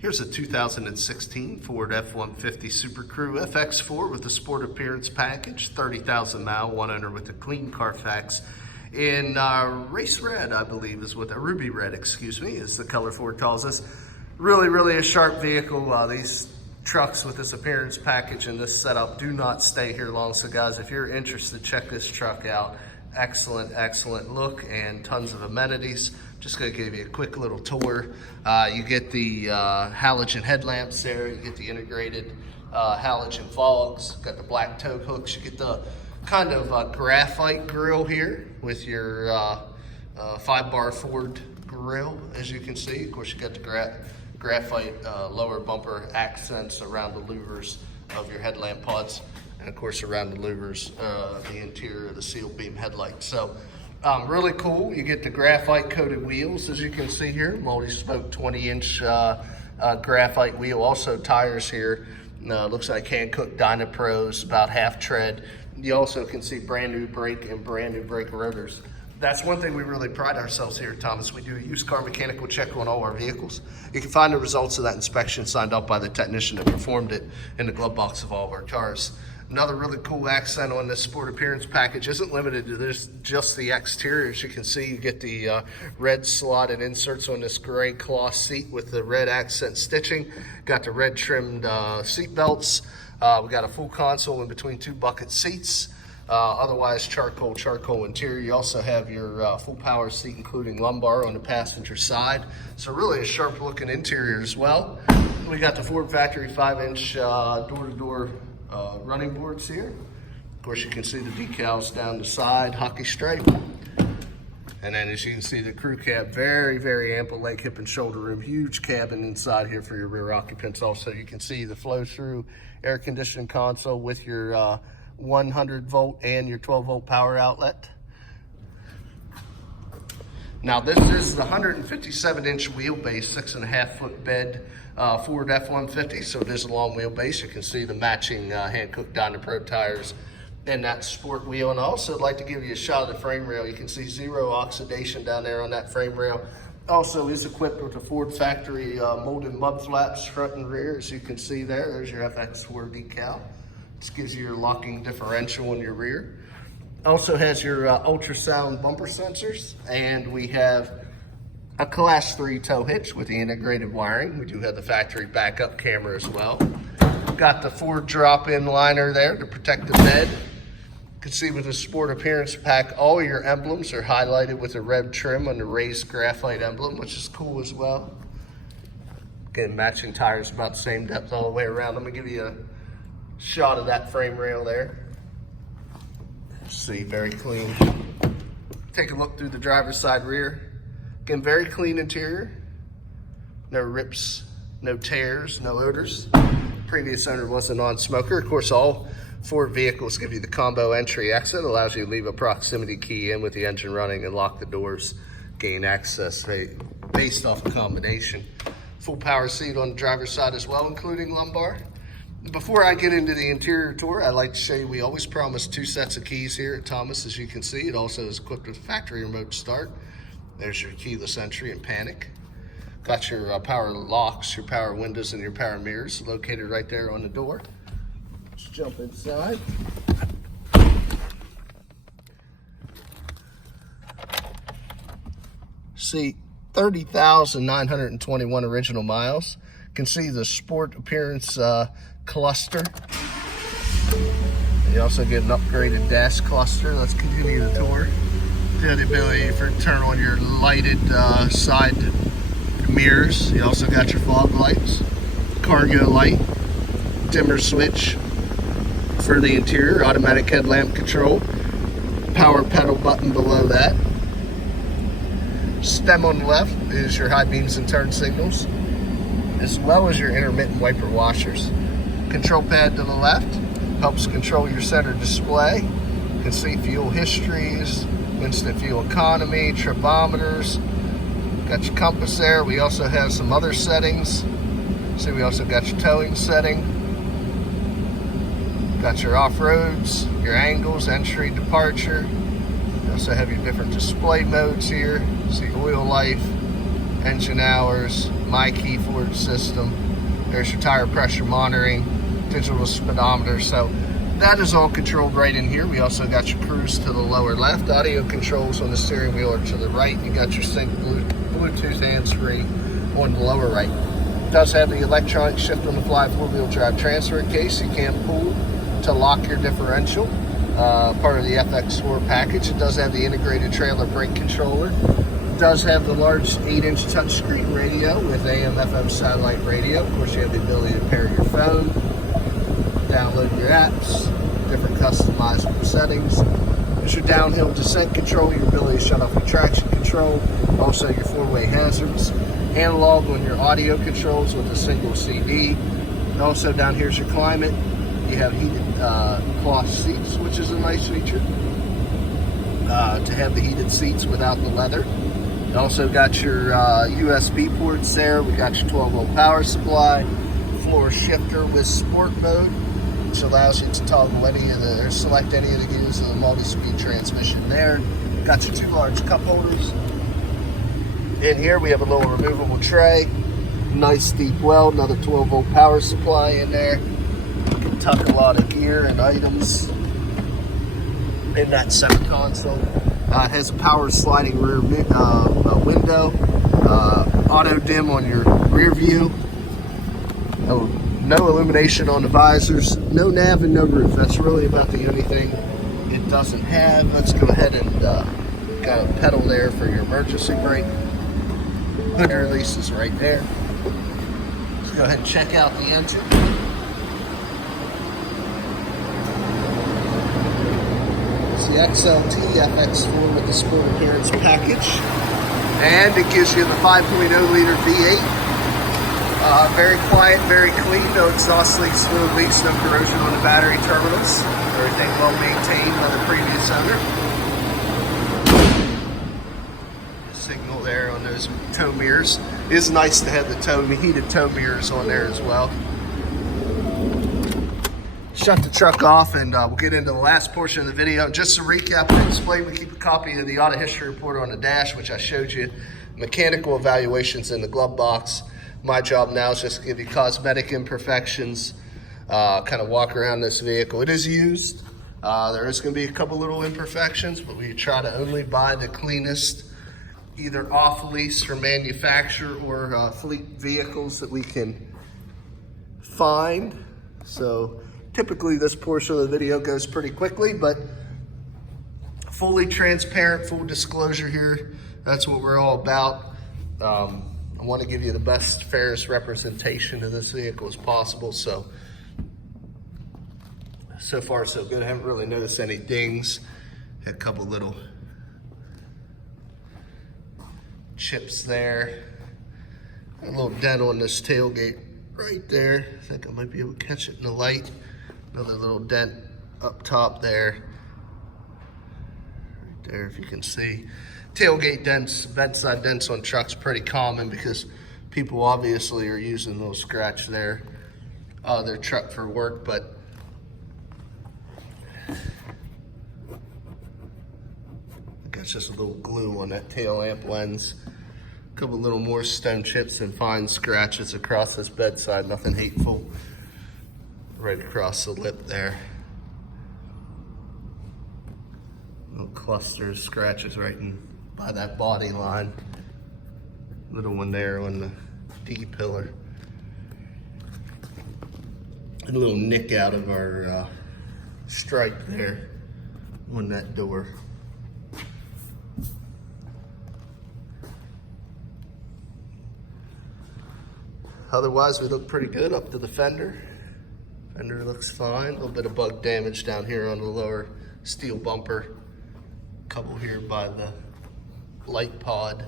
Here's a 2016 Ford F-150 Super Crew FX4 with a sport appearance package, 30,000 mile, one owner with a clean Carfax in race red, I believe is what, ruby red, excuse me, is the color Ford calls this. Really a sharp vehicle. These trucks with this appearance package and this setup do not stay here long. So guys, if you're interested, check this truck out. Excellent look and tons of amenities. Just gonna give you a quick little tour. You get the halogen headlamps there. You get the integrated halogen fogs. Got the black tow hooks. You get the kind of graphite grille here with your 5-bar Ford grille, as you can see. Of course, you got the graphite lower bumper accents around the louvers of your headlamp pods, and of course around the louvers, the interior of the seal beam headlights. So really cool. You get the graphite coated wheels, as you can see here, multi-spoke 20-inch graphite wheel. Also tires here, looks like hand-cooked Dynapros, about half tread. You also can see brand new brake and brand new brake rotors. That's one thing we really pride ourselves here at Thomas. We do a used car mechanical check on all our vehicles. You can find the results of that inspection signed off by the technician that performed it in the glove box of all of our cars. Another really cool accent on this sport appearance package isn't limited to this, just the exterior. As you can see, you get the red slotted inserts on this gray cloth seat with the red accent stitching. Got the red trimmed seat belts. We got a full console in between two bucket seats. Otherwise charcoal interior. You also have your full power seat, including lumbar on the passenger side. So really a sharp looking interior as well. We got the Ford factory 5-inch door-to-door running boards here. Of course, you can see the decals down the side, hockey stripe. And then as you can see, the crew cab, very ample leg, hip, and shoulder room. Huge cabin inside here for your rear occupants. Also, you can see the flow-through air conditioning console with your 100 volt and your 12 volt power outlet. Now this is the 157-inch wheelbase, 6.5 foot bed Ford F-150, so it is a long wheelbase. You can see the matching hand-cooked Dynapro tires in that sport wheel. And I also would like to give you a shot of the frame rail. You can see zero oxidation down there on that frame rail. Also is equipped with a Ford factory molded mud flaps front and rear, as you can see there. There's your FX4 decal. This gives you your locking differential in your rear. Also has your ultrasound bumper sensors, and we have a class 3 tow hitch with the integrated wiring. We do have the factory backup camera as well. Got the Ford drop-in liner there to protect the bed. You can see with the sport appearance pack, all your emblems are highlighted with a red trim on the raised graphite emblem, which is cool as well. Again, matching tires about the same depth all the way around. Let me give you a shot of that frame rail there. See, very clean. Take a look through the driver's side rear. Again, very clean interior. No rips, no tears, no odors. Previous owner was a non-smoker. Of course, all Ford vehicles give you the combo entry exit. Allows you to leave a proximity key in with the engine running and lock the doors, gain access based off a combination. Full power seat on the driver's side as well, including lumbar. Before I get into the interior tour, I'd like to show you we always promise 2 sets of keys here at Thomas. As you can see, it also is equipped with factory remote start. There's your keyless entry and panic. Got your power locks, your power windows, and your power mirrors located right there on the door. Let's jump inside. See, 30,921 original miles. You can see the sport appearance cluster. You also get an upgraded dash cluster. Let's continue the tour. You have the ability for turn on your lighted side mirrors. You also got your fog lights, cargo light, dimmer switch for the interior, automatic headlamp control, power pedal button below that. Stem on the left is your high beams and turn signals, as well as your intermittent wiper washers. Control pad to the left helps control your center display. You can see fuel histories, instant fuel economy, tripometers. Got your compass there. We also have some other settings. See, we also got your towing setting. Got your off-roads, your angles, entry, departure. You also have your different display modes here. See oil life, engine hours, My Key Ford system. There's your tire pressure monitoring, digital speedometer. So that is all controlled right in here. We also got your cruise to the lower left, audio controls on the steering wheel are to the right. You got your sync Bluetooth hands-free on the lower right. It does have the electronic shift on the fly 4-wheel drive transfer case. You can pull to lock your differential. Part of the FX4 package. It does have the integrated trailer brake controller. It does have the large 8-inch touchscreen radio with AM/FM satellite radio. Of course, you have the ability to pair your phone, download your apps, different customizable settings. There's your downhill descent control, your ability to shut off your traction control, also your 4-way hazards, analog on your audio controls with a single CD. And also down here's your climate. You have heated cloth seats, which is a nice feature, to have the heated seats without the leather. You also got your USB ports there. We got your 12-volt power supply, floor shifter with sport mode, which allows you to toggle any of the, or select any of the gears of the multi-speed transmission there. Got your 2 large cup holders. In here we have a little removable tray, nice deep well, another 12-volt power supply in there. Tuck a lot of gear and items in that center console. It has a power sliding rear window, auto dim on your rear view, no illumination on the visors, no nav and no roof. That's really about the only thing it doesn't have. Let's go ahead and got a pedal there for your emergency brake. Hood release is right there. Let's go ahead and check out the engine. The XLT FX4 with the sport appearance package, and it gives you the 5.0 liter V8. Very quiet, very clean, no exhaust leaks, fluid leaks, no corrosion on the battery terminals. Everything well maintained by the previous owner. Signal there on those tow mirrors. It is nice to have the heated tow mirrors on there as well. Shut the truck off, and we'll get into the last portion of the video. Just to recap and explain, we keep a copy of the auto history report on the dash, which I showed you. Mechanical evaluations in the glove box. My job now is just to give you cosmetic imperfections, kind of walk around this vehicle. It is used. There is going to be a couple little imperfections, but we try to only buy the cleanest, either off lease from manufacturer or fleet vehicles that we can find. So typically this portion of the video goes pretty quickly, but fully transparent, full disclosure here. That's what we're all about. I want to give you the best, fairest representation of this vehicle as possible. So far so good. I haven't really noticed any dings. Had a couple little chips there. A little dent on this tailgate right there. I think I might be able to catch it in the light. Another little dent up top there. Right there, if you can see. Tailgate dents, bedside dents on trucks, pretty common because people obviously are using a little scratch there, their truck for work, but I got just a little glue on that tail lamp lens. A couple little more stone chips and fine scratches across this bedside, nothing hateful. Right across the lip there. Little clusters, scratches right in by that body line. Little one there on the D pillar. And a little nick out of our stripe there on that door. Otherwise, we look pretty good up to the fender. Fender looks fine. A little bit of bug damage down here on the lower steel bumper. A couple here by the light pod.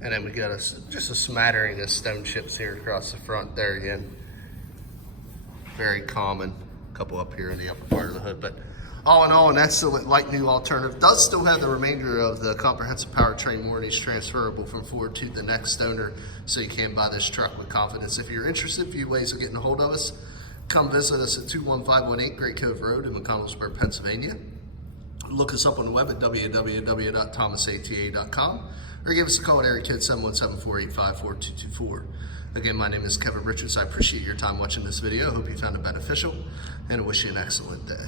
And then we got just a smattering of stone chips here across the front there again. Very common. A couple up here in the upper part of the hood. But all in all, and that's the like new alternative. Does still have the remainder of the comprehensive powertrain warranties transferable from Ford to the next owner, so you can buy this truck with confidence. If you're interested, a few ways of getting a hold of us. Come visit us at 21518 Great Cove Road in McConnellsburg, Pennsylvania. Look us up on the web at www.thomasata.com. or give us a call at area code 717-485-4224. Again, my name is Kevin Richards. I appreciate your time watching this video. I hope you found it beneficial, and I wish you an excellent day.